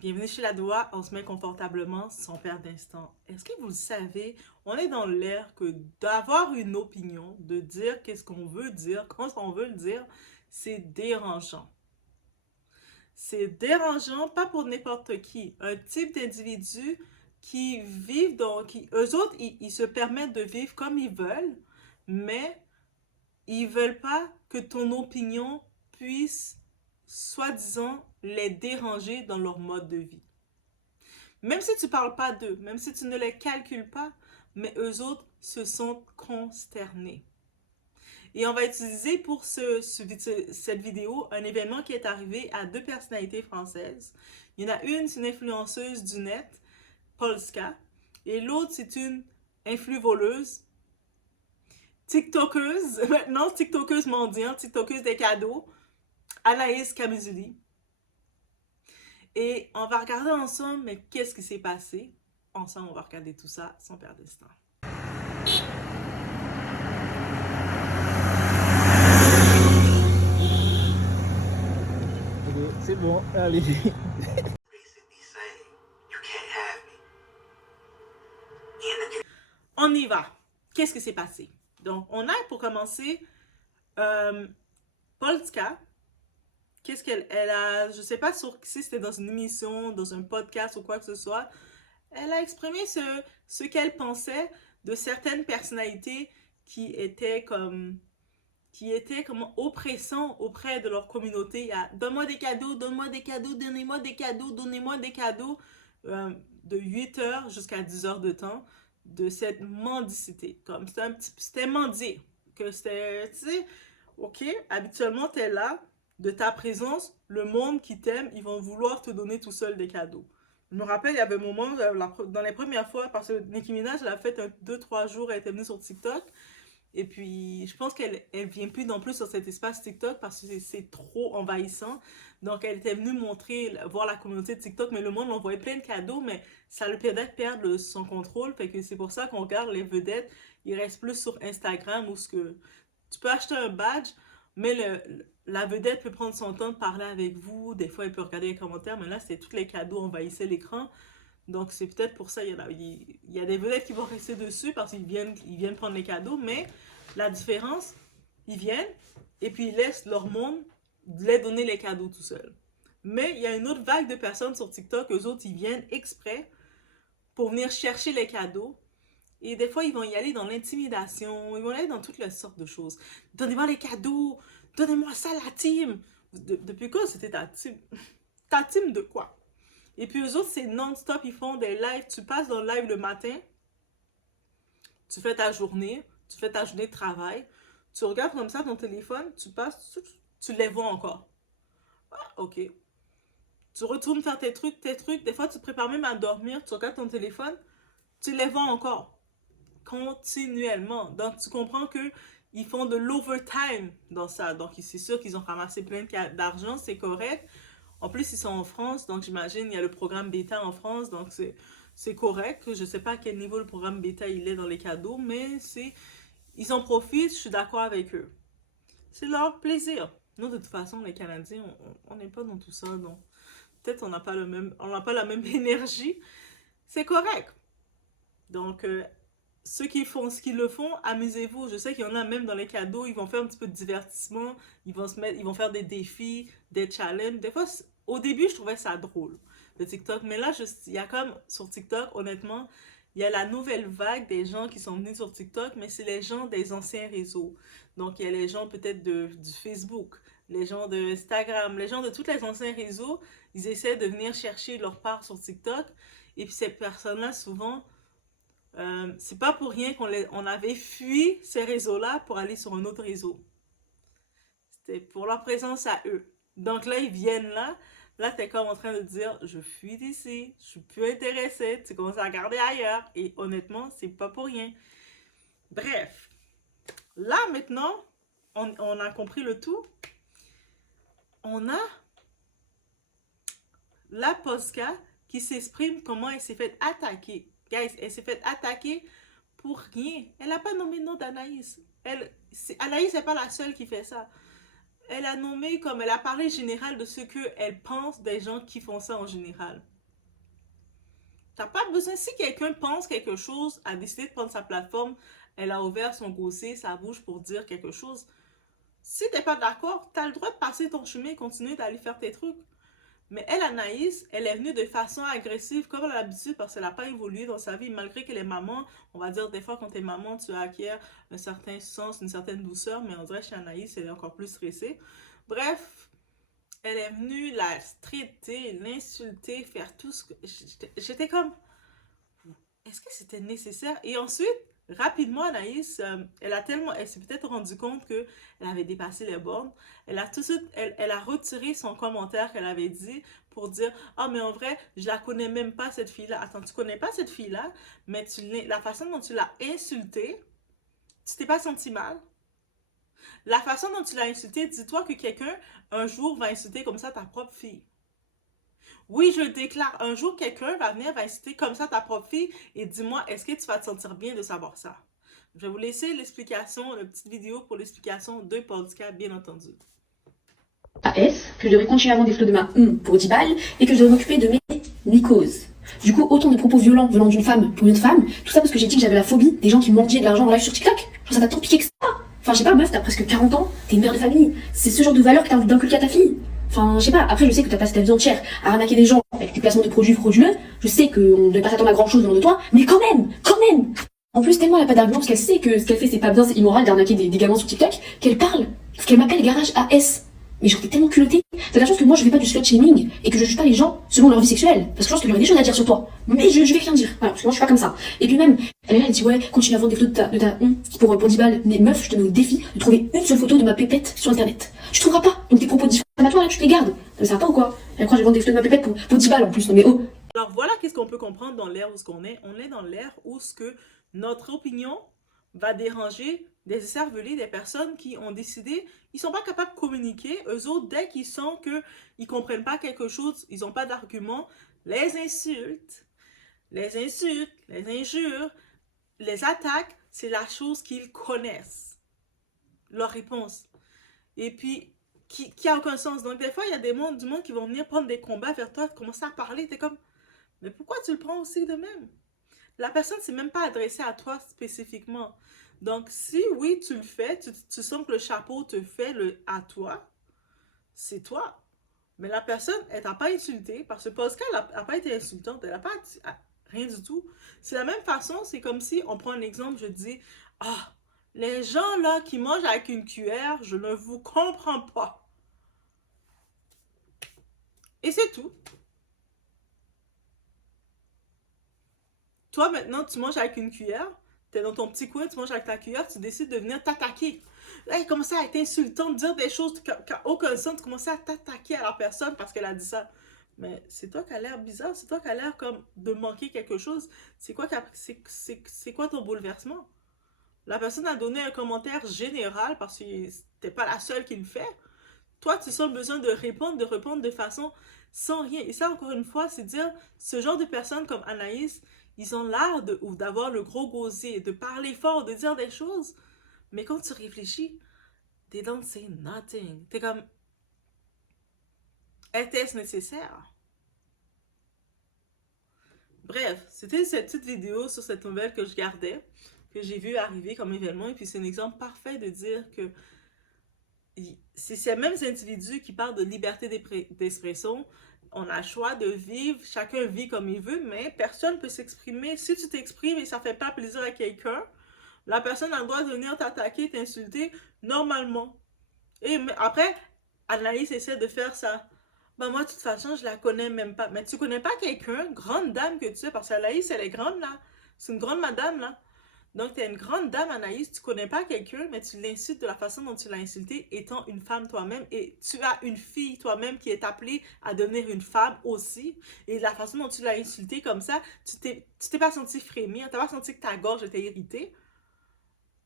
Bienvenue chez la Doua, on se met confortablement sans perdre d'instant. Est-ce que vous le savez, on est dans l'ère que d'avoir une opinion, de dire qu'est-ce qu'on veut dire, quand on veut le dire, c'est dérangeant. C'est dérangeant, pas pour n'importe qui. Un type d'individu qui vivent dans... eux autres, ils se permettent de vivre comme ils veulent, mais ils veulent pas que ton opinion puisse, soi-disant, les déranger dans leur mode de vie. Même si tu ne parles pas d'eux, même si tu ne les calcules pas, mais eux autres se sont consternés. Et on va utiliser pour cette vidéo un événement qui est arrivé à deux personnalités françaises. Il y en a une, c'est une influenceuse du net, Polska, et l'autre, c'est une influ-voleuse, TikTokeuse, maintenant TikTokeuse mondiale, TikTokeuse des cadeaux, Anaïs Kamizuli. Et on va regarder ensemble, mais qu'est-ce qui s'est passé? Ensemble, on va regarder tout ça sans perdre de temps. C'est bon, allez. On y va. Qu'est-ce qui s'est passé? Donc, on a pour commencer Polska. Qu'est-ce qu'elle a, je ne sais pas si c'était dans une émission, dans un podcast ou quoi que ce soit, elle a exprimé ce qu'elle pensait de certaines personnalités qui étaient comme oppressants auprès de leur communauté. Donne-moi des cadeaux, donne-moi des cadeaux, donnez-moi des cadeaux, donnez-moi des cadeaux, de 8 heures jusqu'à 10 heures de temps, de cette mendicité. Comme c'était mendier. Que c'était, tu sais, ok, habituellement t'es là, de ta présence, le monde qui t'aime, ils vont vouloir te donner tout seul des cadeaux. Je me rappelle, il y avait un moment, dans les premières fois, parce que Nicki Minaj, elle a fait 2-3 jours, elle était venue sur TikTok, et puis, je pense qu'elle vient plus non plus sur cet espace TikTok parce que c'est trop envahissant. Donc, elle était venue voir la communauté de TikTok, mais le monde l'envoyait plein de cadeaux, mais ça le permet de perdre son contrôle. Fait que c'est pour ça qu'on regarde les vedettes, ils restent plus sur Instagram où tu peux acheter un badge, mais la vedette peut prendre son temps de parler avec vous. Des fois, elle peut regarder les commentaires, mais là, c'est tous les cadeaux envahissaient l'écran. Donc, c'est peut-être pour ça il y a des vedettes qui vont rester dessus parce qu'ils viennent prendre les cadeaux, mais la différence, ils viennent et puis ils laissent leur monde les donner les cadeaux tout seuls. Mais il y a une autre vague de personnes sur TikTok, eux autres, ils viennent exprès pour venir chercher les cadeaux. Et des fois, ils vont y aller dans l'intimidation, ils vont y aller dans toutes les sortes de choses. Donnez-moi les cadeaux, donnez-moi ça, la team. Depuis quand c'était ta team? Ta team de quoi? Et puis eux autres, c'est non-stop, ils font des lives. Tu passes dans le live le matin, tu fais ta journée, de travail, tu regardes comme ça ton téléphone, tu passes, tu les vois encore. Ah, ok. Tu retournes faire tes trucs, des fois tu te prépares même à dormir, tu regardes ton téléphone, tu les vois encore. Continuellement. Donc tu comprends que ils font de l'overtime dans ça. Donc c'est sûr qu'ils ont ramassé plein d'argent, c'est correct. En plus, ils sont en France, donc j'imagine il y a le programme bêta en France, donc c'est correct. Je ne sais pas à quel niveau le programme bêta il est dans les cadeaux, mais ils en profitent, je suis d'accord avec eux. C'est leur plaisir. Nous, de toute façon, les Canadiens, on n'est pas dans tout ça, donc peut-être on n'a pas la même énergie. C'est correct. Donc, ceux qui le font, amusez-vous. Je sais qu'il y en a même dans les cadeaux, ils vont faire un petit peu de divertissement, ils vont faire des défis, des challenges. Des fois, au début, je trouvais ça drôle, le TikTok. Mais là, il y a comme sur TikTok, honnêtement, il y a la nouvelle vague des gens qui sont venus sur TikTok, mais c'est les gens des anciens réseaux. Donc, il y a les gens peut-être du Facebook, les gens de Instagram, les gens de tous les anciens réseaux, ils essaient de venir chercher leur part sur TikTok. Et puis, ces personnes-là, souvent, c'est pas pour rien on avait fui ces réseaux-là pour aller sur un autre réseau. C'était pour leur présence à eux. Donc là, ils viennent là. Là, t'es comme en train de dire, je fuis d'ici, je suis plus intéressée. Tu commences à regarder ailleurs. Et honnêtement, c'est pas pour rien. Bref. Là, maintenant, on a compris le tout. On a la Posca qui s'exprime comment elle s'est fait attaquer. Guys, elle s'est fait attaquer pour rien. Elle n'a pas nommé le nom d'Anaïs. Anaïs n'est pas la seule qui fait ça. elle a nommé, comme elle a parlé général de ce qu'elle pense des gens qui font ça en général. T'as pas besoin, si quelqu'un pense quelque chose, a décidé de prendre sa plateforme, elle a ouvert son dossier, sa bouche pour dire quelque chose. Si t'es pas d'accord, t'as le droit de passer ton chemin et continuer d'aller faire tes trucs. Mais elle, Anaïs, elle est venue de façon agressive, comme elle a l'habitude, parce qu'elle n'a pas évolué dans sa vie, malgré qu'elle est maman. On va dire, des fois, quand t'es maman, tu acquiers un certain sens, une certaine douceur, mais on dirait chez Anaïs, elle est encore plus stressée. Bref, elle est venue la traiter, l'insulter, faire tout ce que... J'étais comme, est-ce que c'était nécessaire? Et ensuite, rapidement, Anaïs, elle s'est peut-être rendue compte qu'elle avait dépassé les bornes. Elle a tout de suite, elle a retiré son commentaire qu'elle avait dit pour dire, ah, mais en vrai, je la connais même pas, cette fille-là. Attends, tu connais pas cette fille-là, mais la façon dont tu l'as insultée, tu t'es pas senti mal? La façon dont tu l'as insultée, dis-toi que quelqu'un, un jour, va insulter comme ça ta propre fille. Oui, je le déclare. Un jour, quelqu'un va venir, va inciter comme ça ta propre fille et dis-moi, est-ce que tu vas te sentir bien de savoir ça? Je vais vous laisser l'explication, la petite vidéo pour l'explication de Paulska, bien entendu. AS, que je devrais continuer à vendre des flots de main pour 10 balles et que je devrais m'occuper de mes mycoses. Du coup, autant de propos violents venant d'une femme pour une femme, tout ça parce que j'ai dit que j'avais la phobie des gens qui mendiaient de l'argent en live sur TikTok. Genre, ça t'a tant piqué que ça. Enfin, je sais pas, meuf, t'as presque 40 ans, t'es une mère de famille. C'est ce genre de valeur que t'as envie d'inculquer à ta fille. Enfin, je sais pas, après je sais que t'as passé ta vie entière à arnaquer des gens avec tes placements de produits frauduleux. Je sais qu'on ne devait pas s'attendre à grand chose venant de toi, mais quand même. En plus, tellement elle a pas d'argument, parce qu'elle sait que ce qu'elle fait c'est pas bien, c'est immoral d'arnaquer des gamins sur TikTok, qu'elle parle. Parce qu'elle m'appelle Garage AS. Mais genre t'es tellement culotté. T'as la chance que moi je fais pas du slut shaming et que je juge pas les gens selon leur vie sexuelle. Parce que je pense qu'il y aurait des choses à dire sur toi. Mais je vais rien dire. Voilà, parce que moi je suis pas comme ça. Et puis même, elle dit ouais, continue à vendre des photos de ta pour 10 balles. Mais meuf, je te mets au défi de trouver une seule photo de ma pépette sur internet. Tu trouveras pas. Donc tes propos diffamatoires là, tu te les gardes. Ça va pas ou quoi? Elle croit que je vais vendre des photos de ma pépette pour 10 balles en plus. Non mais oh. Alors voilà qu'est-ce qu'on peut comprendre dans l'ère où ce qu'on est. On est dans l'ère où ce que notre opinion va déranger des cervelés, des personnes qui ont décidé, ils sont pas capables de communiquer. Eux autres, dès qu'ils sentent qu'ils comprennent pas quelque chose, ils ont pas d'argument, les insultes, les injures, les attaques, c'est la chose qu'ils connaissent. Leur réponse. Et puis, qui a aucun sens. Donc, des fois, il y a du monde qui vont venir prendre des combats vers toi, commencer à parler, t'es comme, mais pourquoi tu le prends aussi de même? La personne ne s'est même pas adressée à toi spécifiquement. Donc, si oui, tu le fais, tu sens que le chapeau te fait à toi, c'est toi. Mais la personne, elle t'a pas insulté parce que Pascal n'a pas été insultante, elle n'a pas dit rien du tout. C'est la même façon, c'est comme si, on prend un exemple, je dis, ah, les gens là qui mangent avec une cuillère, je ne vous comprends pas. Et c'est tout. Toi, maintenant, tu manges avec une cuillère, t'es dans ton petit coin, tu manges avec ta cuillère, tu décides de venir t'attaquer. Là, il commençait à être insultant, dire des choses qui n'ont aucun sens, tu commençais à t'attaquer à la personne parce qu'elle a dit ça. Mais c'est toi qui as l'air bizarre, c'est toi qui as l'air comme de manquer quelque chose. C'est quoi ton bouleversement? La personne a donné un commentaire général parce que t'es pas la seule qui le fait. Toi, tu sens le besoin de répondre de façon sans rien. Et ça, encore une fois, c'est dire, ce genre de personnes comme Anaïs, ils ont l'air d'avoir le gros gosier, de parler fort, de dire des choses. Mais quand tu réfléchis, they don't say nothing. T'es comme, était-ce nécessaire? Bref, c'était cette petite vidéo sur cette nouvelle que je gardais, que j'ai vu arriver comme événement. Et puis c'est un exemple parfait de dire que c'est ces mêmes individus qui parlent de liberté d'expression. On a le choix de vivre, chacun vit comme il veut, mais personne ne peut s'exprimer. Si tu t'exprimes et ça ne fait pas plaisir à quelqu'un, la personne a le droit de venir t'attaquer, t'insulter normalement. Et après, Anaïs essaie de faire ça. Ben moi, de toute façon, je la connais même pas. Mais tu connais pas quelqu'un, grande dame que tu es, parce qu'Anaïs, elle est grande là. C'est une grande madame là. Donc, tu es une grande dame, Anaïs, tu connais pas quelqu'un, mais tu l'insultes de la façon dont tu l'as insulté, étant une femme toi-même, et tu as une fille toi-même qui est appelée à devenir une femme aussi, et de la façon dont tu l'as insulté comme ça, tu t'es pas senti frémir, tu n'as pas senti que ta gorge était irritée.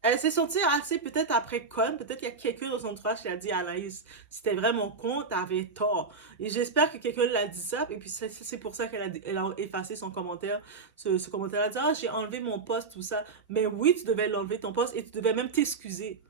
Elle s'est sentie assez peut-être après conne, peut-être qu'il y a quelqu'un dans son entourage qui a dit à Anaïs, c'était vraiment con, t'avais tort. Et j'espère que quelqu'un l'a dit ça, et puis c'est pour ça qu'elle a effacé son commentaire, ce commentaire-là, dit, ah, j'ai enlevé mon post, tout ça. Mais oui, tu devais l'enlever ton post, et tu devais même t'excuser.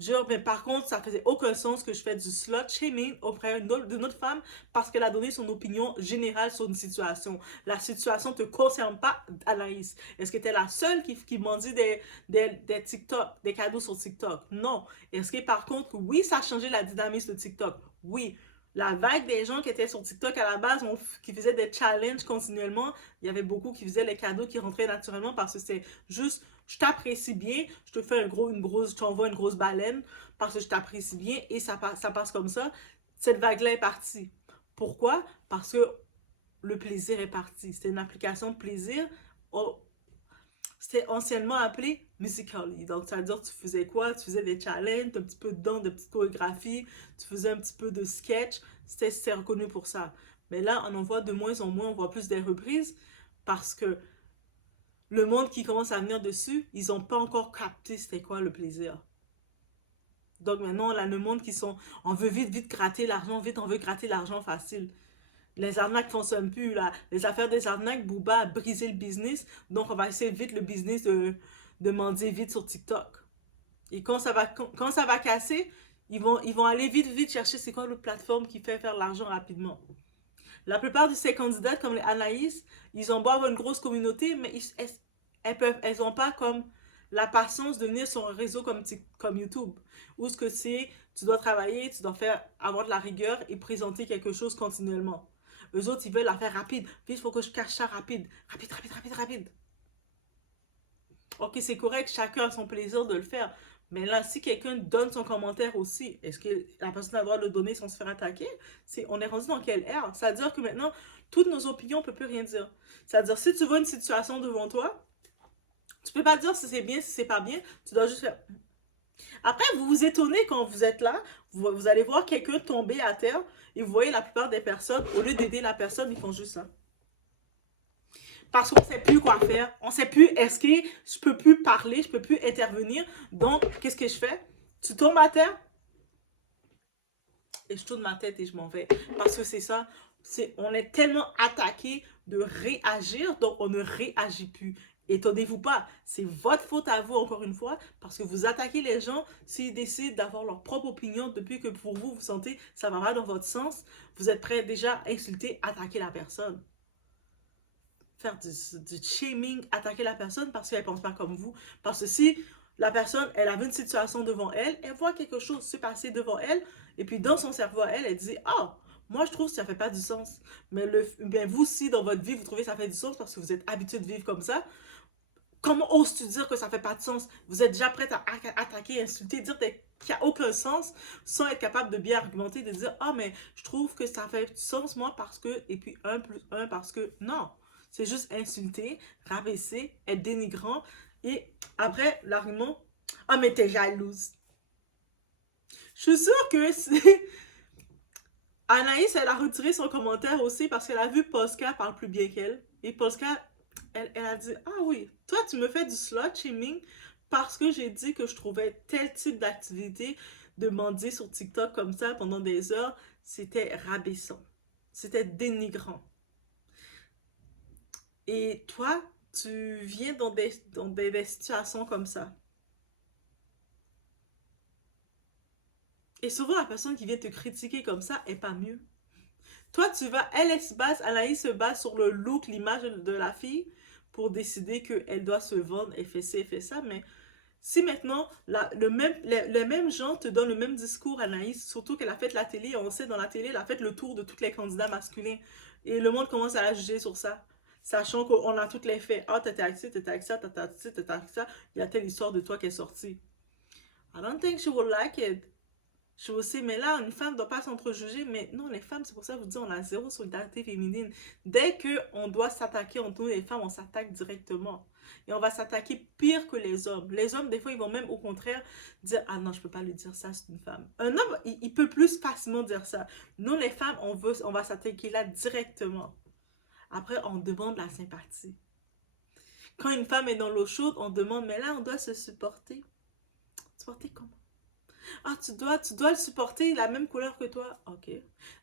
Genre, mais par contre, ça faisait aucun sens que je fais du slut shaming auprès d'une autre femme parce qu'elle a donné son opinion générale sur une situation. La situation ne te concerne pas, Anaïs. Est-ce que tu es la seule qui m'a dit des TikTok, des cadeaux sur TikTok? Non. Est-ce que par contre, oui, ça a changé la dynamique de TikTok? Oui. La vague des gens qui étaient sur TikTok à la base, qui faisaient des challenges continuellement, il y avait beaucoup qui faisaient les cadeaux qui rentraient naturellement parce que c'est juste je t'apprécie bien, je te fais je t'envoie une grosse baleine parce que je t'apprécie bien et ça passe comme ça. Cette vague-là est partie. Pourquoi? Parce que le plaisir est parti. C'était une application de plaisir. Oh, c'était anciennement appelé Musical.ly. Donc, ça veut dire que tu faisais quoi? Tu faisais des challenges, un petit peu de danse, de petites chorégraphies, tu faisais un petit peu de sketch. C'était reconnu pour ça. Mais là, on en voit de moins en moins, on voit plus des reprises parce que le monde qui commence à venir dessus, ils n'ont pas encore capté c'était quoi le plaisir. Donc maintenant, là, le monde qui sont, on veut vite, vite gratter l'argent, vite, on veut gratter l'argent facile. Les arnaques ne fonctionnent plus, là. Les affaires des arnaques, Booba a brisé le business, donc on va essayer vite le business de mendier vite sur TikTok. Et quand ça va casser, ils vont aller vite, vite chercher c'est quoi l'autre plateforme qui fait faire l'argent rapidement. La plupart de ces candidats, comme les Anaïs, ils ont beau avoir une grosse communauté, mais elles n'ont pas comme la patience de venir sur un réseau comme YouTube, où ce que c'est, tu dois travailler, tu dois avoir de la rigueur et présenter quelque chose continuellement. Eux autres, ils veulent la faire rapide. Vite, il faut que je cache ça rapide. Rapide, rapide, rapide, rapide. Ok, c'est correct, chacun a son plaisir de le faire. Mais là, si quelqu'un donne son commentaire aussi, est-ce que la personne a le droit de le donner sans se faire attaquer? On est rendu dans quelle ère? C'est-à-dire que maintenant, toutes nos opinions, on ne peut plus rien dire. C'est-à-dire, si tu vois une situation devant toi, tu peux pas dire si c'est bien, si c'est pas bien. Tu dois juste faire. Après, vous vous étonnez quand vous êtes là, vous allez voir quelqu'un tomber à terre et vous voyez la plupart des personnes, au lieu d'aider la personne, ils font juste ça. Parce qu'on ne sait plus quoi faire. On ne sait plus, est-ce que je peux plus parler, je peux plus intervenir. Donc, qu'est-ce que je fais? Tu tombes à terre et je tourne ma tête et je m'en vais. Parce que c'est ça. On est tellement attaqué de réagir, donc on ne réagit plus. Étonnez-vous pas, c'est votre faute à vous, encore une fois, parce que vous attaquez les gens s'ils décident d'avoir leur propre opinion depuis que pour vous, vous sentez ça va pas dans votre sens. Vous êtes prêt déjà à insulter, attaquer la personne. Faire du shaming, attaquer la personne parce qu'elle ne pense pas comme vous. Parce que si la personne, elle avait une situation devant elle, elle voit quelque chose se passer devant elle, et puis dans son cerveau elle dit « Ah, moi je trouve que ça fait pas du sens. » Mais bien vous, si dans votre vie, vous trouvez que ça fait du sens parce que vous êtes habitué de vivre comme ça, comment oses-tu dire que ça fait pas de sens? Vous êtes déjà prête à attaquer, insulter, dire qu'il n'y a aucun sens sans être capable de bien argumenter, de dire « Ah, mais je trouve que ça fait du sens, moi, parce que... » Et puis 1 plus 1 parce que... Non. C'est juste insulter, rabaisser, être dénigrant. Et après, l'argument, ah, mais t'es jalouse. Je suis sûre que c'est... Anaïs, elle a retiré son commentaire aussi parce qu'elle a vu Polska parle plus bien qu'elle. Et Polska, elle a dit, ah oui, toi, tu me fais du slut shaming parce que j'ai dit que je trouvais tel type d'activité de mendier sur TikTok comme ça pendant des heures, c'était rabaissant. C'était dénigrant. Et toi, tu viens dans des situations comme ça. Et souvent, la personne qui vient te critiquer comme ça est pas mieux. Toi, elle se base, Anaïs se base sur le look, l'image de la fille pour décider qu'elle doit se vendre, elle fait ci, elle fait ça. Mais si maintenant, les mêmes gens te donnent le même discours, Anaïs, surtout qu'elle a fait la télé, on sait dans la télé, elle a fait le tour de tous les candidats masculins. Et le monde commence à la juger sur ça. Sachant qu'on a tous les faits. Ah, t'étais avec ça, t'étais avec ça, t'étais avec ça, t'étais avec ça. Il y a telle histoire de toi qui est sortie. I don't think she will like it. Je sais, mais là, une femme ne doit pas s'entrejuger. Mais non, les femmes, c'est pour ça que je vous dis, on a zéro solidarité féminine. Dès qu'on doit s'attaquer entre nous, les femmes, on s'attaque directement. Et on va s'attaquer pire que les hommes. Les hommes, des fois, ils vont même au contraire dire « Ah non, je peux pas lui dire ça, c'est une femme. » Un homme, il peut plus facilement dire ça. Nous, les femmes, on va s'attaquer là directement. Après, on demande la sympathie. Quand une femme est dans l'eau chaude, on demande, mais là, on doit se supporter. Supporter comment? Ah, tu dois le supporter la même couleur que toi. Ok.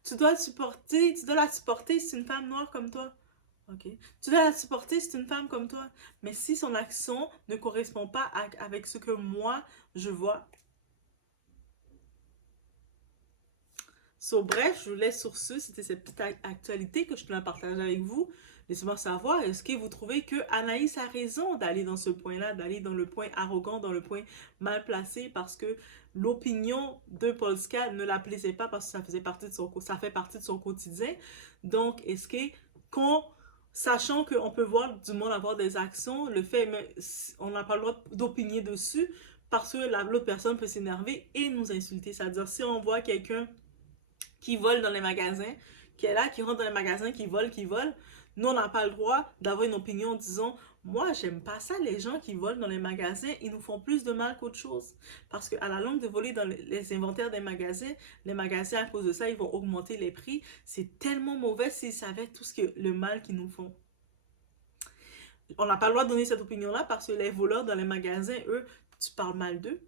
Tu dois la supporter si c'est une femme noire comme toi. Ok. Tu dois la supporter si c'est une femme comme toi. Mais si son action ne correspond pas avec ce que moi, je vois, So, bref, je vous laisse sur ce. C'était cette petite actualité que je tenais à partager avec vous. Laissez-moi savoir, est-ce que vous trouvez que Anaïs a raison d'aller dans ce point-là, d'aller dans le point arrogant, dans le point mal placé, parce que l'opinion de Polska ne la plaisait pas parce que ça fait partie de son quotidien. Donc, est-ce que, sachant qu'on peut voir du monde avoir des actions, le fait, mais on n'a pas le droit d'opiner dessus, parce que l'autre personne peut s'énerver et nous insulter. C'est-à-dire, si on voit quelqu'un qui vole dans les magasins, qui est là, qui rentre dans les magasins, qui vole, nous, on n'a pas le droit d'avoir une opinion disons, moi, j'aime pas ça, les gens qui volent dans les magasins, ils nous font plus de mal qu'autre chose. Parce qu'à la longue de voler dans les inventaires des magasins, les magasins, à cause de ça, ils vont augmenter les prix. C'est tellement mauvais s'ils savaient tout le mal qu'ils nous font. On n'a pas le droit de donner cette opinion-là parce que les voleurs dans les magasins, eux, tu parles mal d'eux.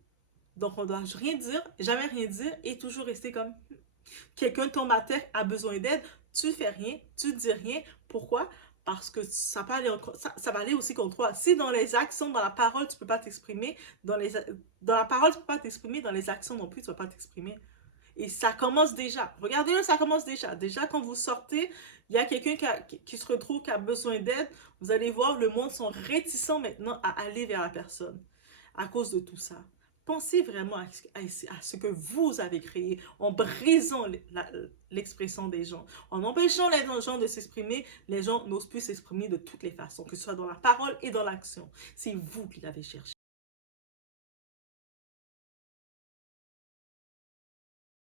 Donc, on doit rien dire, jamais rien dire et toujours rester comme quelqu'un tombe à terre, a besoin d'aide, tu fais rien, tu dis rien. Pourquoi? Parce que ça va aller aussi contre toi. Si dans les actions, dans la parole, tu peux pas t'exprimer, dans la parole, tu peux pas t'exprimer, dans les actions non plus, tu vas pas t'exprimer. Et ça commence déjà. Regardez-le, ça commence déjà. Déjà, quand vous sortez, il y a quelqu'un qui se retrouve, qui a besoin d'aide. Vous allez voir, le monde sont réticents maintenant à aller vers la personne à cause de tout ça. Pensez vraiment à ce que vous avez créé en brisant l'expression des gens. En empêchant les gens de s'exprimer, les gens n'osent plus s'exprimer de toutes les façons, que ce soit dans la parole et dans l'action. C'est vous qui l'avez cherché.